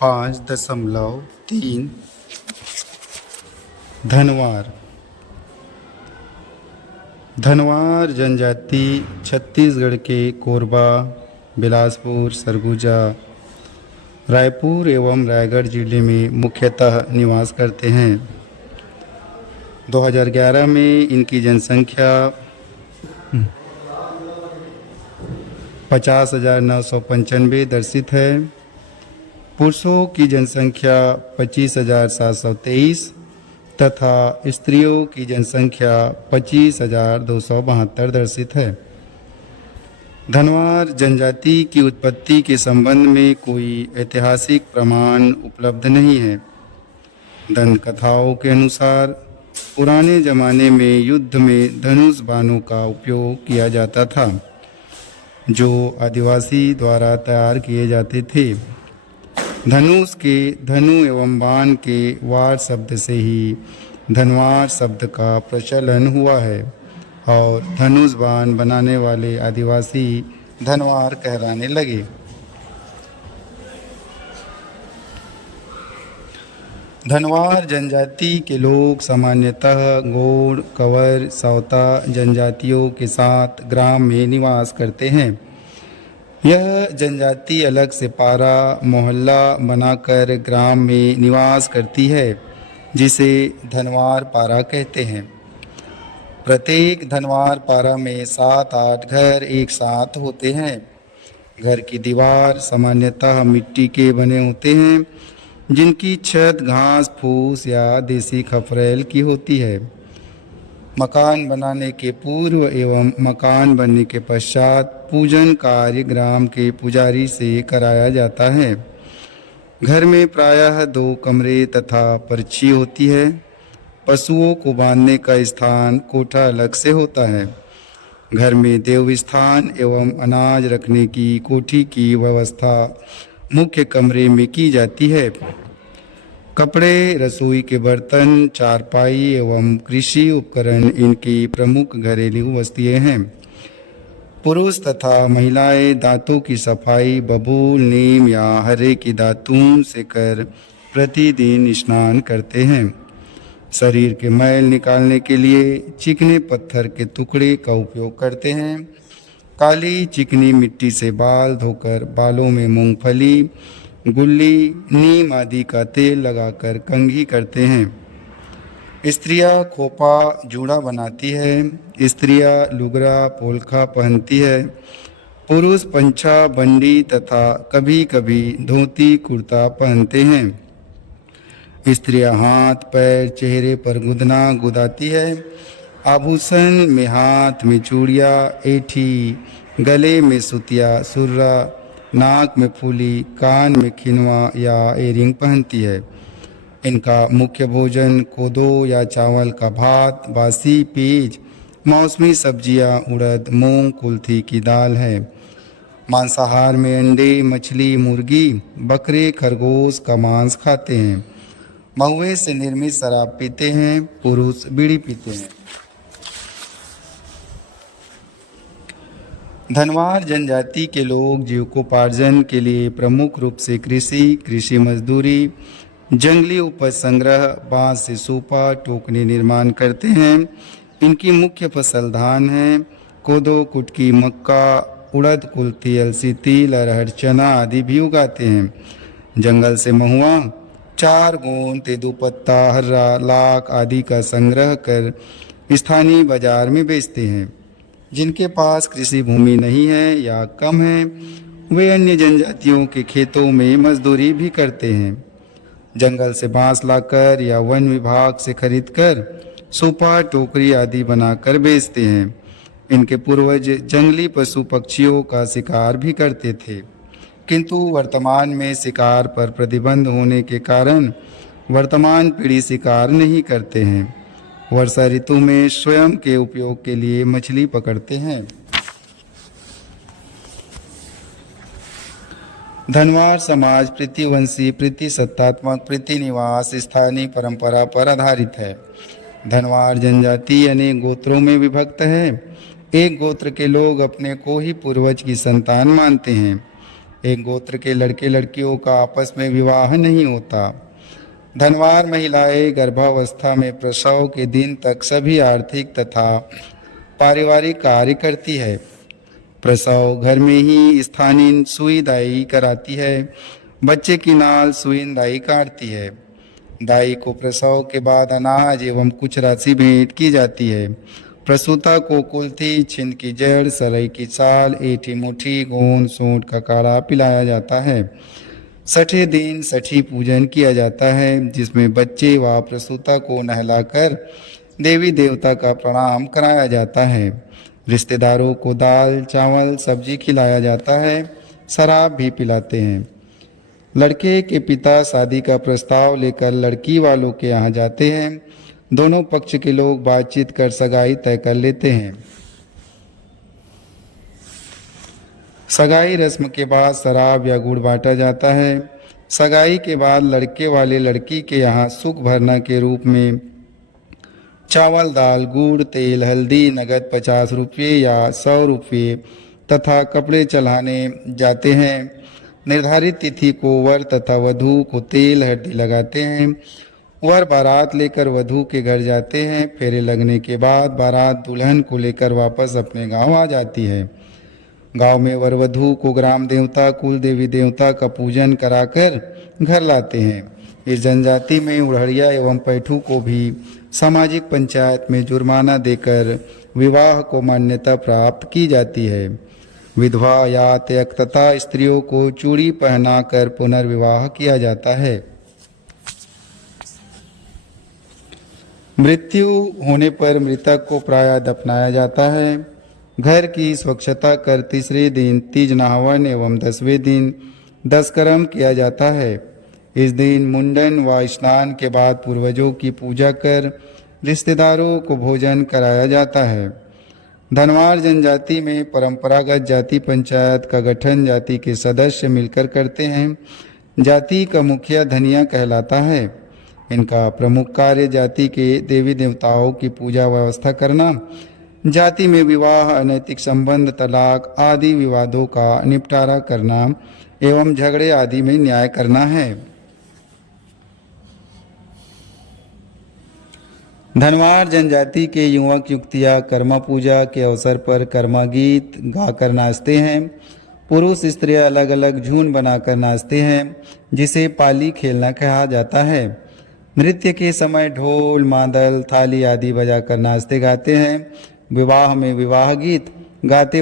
5.3 धनवार। धनवार जनजाति छत्तीसगढ़ के कोरबा, बिलासपुर, सरगुजा, रायपुर एवं रायगढ़ जिले में मुख्यतः निवास करते हैं। 2011 में इनकी जनसंख्या 50,995 दर्शित है। पुरुषों की जनसंख्या 25,723 तथा स्त्रियों की जनसंख्या 25,272 दर्शित है। धनवार जनजाति की उत्पत्ति के संबंध में कोई ऐतिहासिक प्रमाण उपलब्ध नहीं है। दंत कथाओं के अनुसार पुराने जमाने में युद्ध में धनुष बाणों का उपयोग किया जाता था, जो आदिवासी द्वारा तैयार किए जाते थे। धनुष के धनु एवं बाण के वार शब्द से ही धनवार शब्द का प्रचलन हुआ है और धनुष बाण बनाने वाले आदिवासी धनवार कहलाने लगे। धनवार जनजाति के लोग सामान्यतः गौड़, कंवर, सौता जनजातियों के साथ ग्राम में निवास करते हैं। यह जनजाति अलग से पारा मोहल्ला बनाकर ग्राम में निवास करती है, जिसे धनवार पारा कहते हैं। प्रत्येक धनवार पारा में 7-8 घर एक साथ होते हैं। घर की दीवार सामान्यतः मिट्टी के बने होते हैं, जिनकी छत घास फूस या देसी खपरेल की होती है। मकान बनाने के पूर्व एवं मकान बनने के पश्चात पूजन कार्य ग्राम के पुजारी से कराया जाता है। घर में प्रायः 2 कमरे तथा पर्ची होती है। पशुओं को बांधने का स्थान कोठा अलग से होता है। घर में देव स्थान एवं अनाज रखने की कोठी की व्यवस्था मुख्य कमरे में की जाती है। कपड़े, रसोई के बर्तन, चारपाई एवं कृषि उपकरण इनकी प्रमुख घरेलू वस्तुएं हैं। पुरुष तथा महिलाएं दांतों की सफाई बबूल, नीम या हरे की दातून से कर प्रतिदिन स्नान करते हैं। शरीर के मैल निकालने के लिए चिकने पत्थर के टुकड़े का उपयोग करते हैं। काली चिकनी मिट्टी से बाल धोकर बालों में मूंगफली, गुल्ली, नीम आदि का तेल लगाकर कंघी करते हैं। स्त्रियां खोपा जूड़ा बनाती है। स्त्रियां लुगरा पोलखा पहनती है। पुरुष पंछा बंडी तथा कभी कभी धोती कुर्ता पहनते हैं। स्त्रियां हाथ पैर चेहरे पर गुदना गुदाती है। आभूषण में हाथ में चूड़ियाँ, ऐठी, गले में सुतिया, सुर्रा, नाक में फूली, कान में खिनवा या एयरिंग पहनती है। इनका मुख्य भोजन कोदो या चावल का भात, बासी पीज, मौसमी सब्जियां, उड़द, मूंग, कुल्थी की दाल है। मांसाहार में अंडे, मछली, मुर्गी, बकरे, खरगोश का मांस खाते हैं। महुए से निर्मित शराब पीते हैं। पुरुष बीड़ी पीते हैं। धनवार जनजाति के लोग जीविकोपार्जन के लिए प्रमुख रूप से कृषि मजदूरी, जंगली उपज संग्रह, बांस से सूपा, टोकरी निर्माण करते हैं। इनकी मुख्य फसल धान है। कोदो, कुटकी, मक्का, उड़द, कुल्थी, अलसी, तिल, अरहर, चना आदि भी उगाते हैं। जंगल से महुआ, 4 गोंद, तेंदूपत्ता, हर्रा, लाख आदि का संग्रह कर स्थानीय बाजार में बेचते हैं। जिनके पास कृषि भूमि नहीं है या कम है, वे अन्य जनजातियों के खेतों में मजदूरी भी करते हैं। जंगल से बांस लाकर या वन विभाग से खरीदकर सूपा, टोकरी आदि बनाकर बेचते हैं। इनके पूर्वज जंगली पशु पक्षियों का शिकार भी करते थे, किंतु वर्तमान में शिकार पर प्रतिबंध होने के कारण वर्तमान पीढ़ी शिकार नहीं करते हैं। वर्षा ऋतु में स्वयं के उपयोग के लिए मछली पकड़ते हैं। धनवार समाज प्रतिवंशी, प्रतिसत्तात्मक, प्रतिनिवास स्थानीय परंपरा पर आधारित है। धनवार जनजाति अनेक गोत्रों में विभक्त है। एक गोत्र के लोग अपने को ही पूर्वज की संतान मानते हैं। एक गोत्र के लड़के लड़कियों का आपस में विवाह नहीं होता। धनवार महिलाएं गर्भावस्था में प्रसव के दिन तक सभी आर्थिक तथा पारिवारिक कार्य करती है। प्रसव घर में ही स्थानीय सुई दाई कराती है। बच्चे की नाल सुई दाई काटती है। दाई को प्रसव के बाद अनाज एवं कुछ राशि भेंट की जाती है। प्रसूता को कुल्थी, छिंद की जड़, सरई की छाल, एठी मुठी, गोंद, सूंठ का काढ़ा पिलाया जाता है। छठे दिन छठी पूजन किया जाता है, जिसमें बच्चे व प्रसूता को नहलाकर देवी देवता का प्रणाम कराया जाता है। रिश्तेदारों को दाल, चावल, सब्जी खिलाया जाता है। शराब भी पिलाते हैं। लड़के के पिता शादी का प्रस्ताव लेकर लड़की वालों के यहाँ जाते हैं। दोनों पक्ष के लोग बातचीत कर सगाई तय कर लेते हैं। सगाई रस्म के बाद शराब या गुड़ बांटा जाता है। सगाई के बाद लड़के वाले लड़की के यहाँ सुख भरना के रूप में चावल, दाल, गुड़, तेल, हल्दी, नगद 50 रुपये या 100 रुपये तथा कपड़े चढ़ाने जाते हैं। निर्धारित तिथि को वर तथा वधू को तेल हल्दी लगाते हैं। वर बारात लेकर वधू के घर जाते हैं। फेरे लगने के बाद बारात दुल्हन को लेकर वापस अपने गांव आ जाती है। गांव में वर वधू को ग्राम देवता, कुल देवी देवता का पूजन कराकर घर लाते हैं। इस जनजाति में उड़हड़िया एवं पैठू को भी सामाजिक पंचायत में जुर्माना देकर विवाह को मान्यता प्राप्त की जाती है। विधवा या त्यक तथा स्त्रियों को चूड़ी पहनाकर पुनर्विवाह किया जाता है। मृत्यु होने पर मृतक को प्रायः दफनाया जाता है। घर की स्वच्छता कर तीसरे दिन तीज नहावन एवं 10वें दिन दशकर्म किया जाता है। इस दिन मुंडन व स्नान के बाद पूर्वजों की पूजा कर रिश्तेदारों को भोजन कराया जाता है। धनवार जनजाति में परंपरागत जाति पंचायत का गठन जाति के सदस्य मिलकर करते हैं। जाति का मुखिया धनिया कहलाता है। इनका प्रमुख कार्य जाति के देवी देवताओं की पूजा व्यवस्था करना, जाति में विवाह, अनैतिक संबंध, तलाक आदि विवादों का निपटारा करना एवं झगड़े आदि में न्याय करना है। धनवार जनजाति के युवक युवतियाँ कर्मा पूजा के अवसर पर कर्मा गीत गाकर नाचते हैं। पुरुष स्त्रियाँ अलग अलग झुंड बनाकर नाचते हैं, जिसे पाली खेलना कहा जाता है। नृत्य के समय ढोल, मादल, थाली आदि बजाकर नाचते गाते हैं। विवाह में विवाह गीत गाते